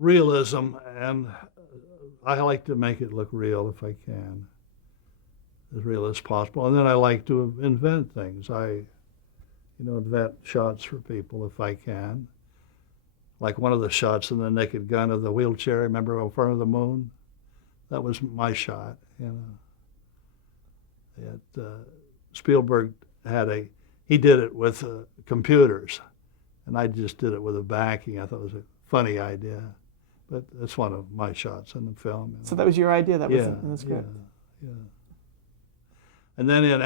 realism, and I like to make it look real if I can, as real as possible. And then I like to invent things. Invent shots for people if I can. Like one of the shots in The Naked Gun of the wheelchair, remember, in front of the moon? That was my shot, Spielberg he did it with computers, and I just did it with a backing. I thought it was a funny idea, but it's one of my shots in the film. So that was your idea? That was in the script? Yeah. And then in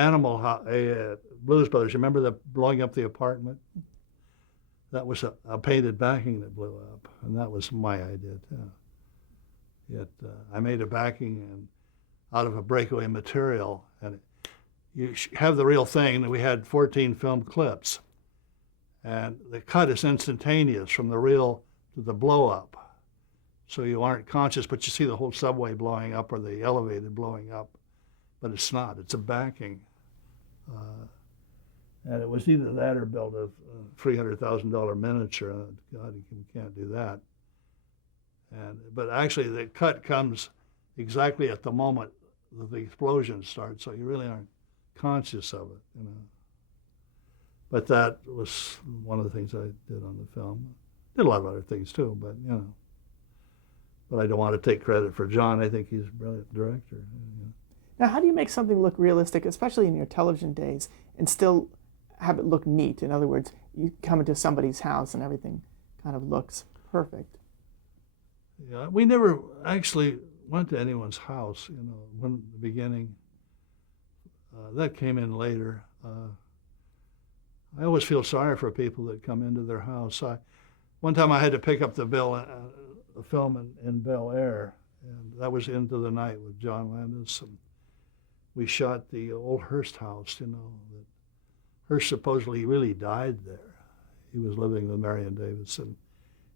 Blues Brothers, you remember the blowing up the apartment? That was a painted backing that blew up, and that was my idea too. I made a backing out of a breakaway material, and you have the real thing. That we had 14 film clips, and the cut is instantaneous from the reel to the blow up, so you aren't conscious, but you see the whole subway blowing up or the elevated blowing up, but it's not. It's a backing. And it was either that or build a $300,000 miniature. God, you can't do that. But actually, the cut comes exactly at the moment that the explosion starts, so you really aren't conscious of it, But that was one of the things I did on the film. Did a lot of other things too, but But I don't want to take credit for John. I think he's a brilliant director. Now, how do you make something look realistic, especially in your television days, and still have it look neat? In other words, you come into somebody's house and everything kind of looks perfect. Yeah, we never actually went to anyone's house, in the beginning. That came in later. I always feel sorry for people that come into their house. One time I had to pick up the film in Bel Air, and that was Into the Night with John Landis, and we shot the old Hearst house, that Hearst supposedly really died there. He was living with Marion Davidson.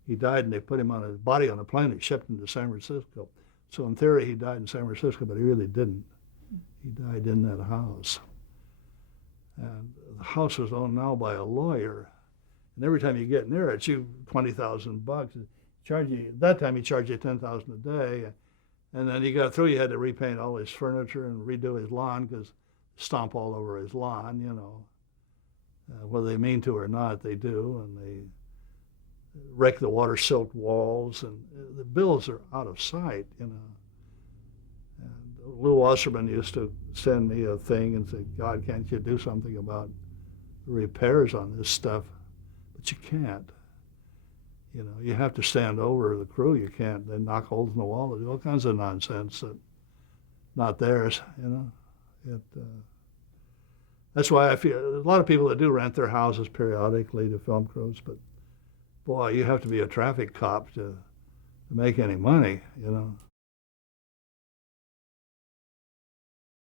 He died, and they put him on his body on a plane and shipped him to San Francisco. So in theory, he died in San Francisco, but he really didn't. He died in that house. And the house was owned now by a lawyer. And every time you get near it, you $20,000. At that time, he charged you $10,000 a day. And then he got through, you had to repaint all his furniture and redo his lawn, because stomp all over his lawn, whether they mean to or not, they do. And they wreck the water-soaked walls, and the bills are out of sight, And Lou Wasserman used to send me a thing and say, God, can't you do something about the repairs on this stuff? But you can't. You have to stand over the crew. You can't. They knock holes in the wall. They do all kinds of nonsense that not theirs, That's why I feel a lot of people that do rent their houses periodically to film crews, but boy, you have to be a traffic cop to make any money,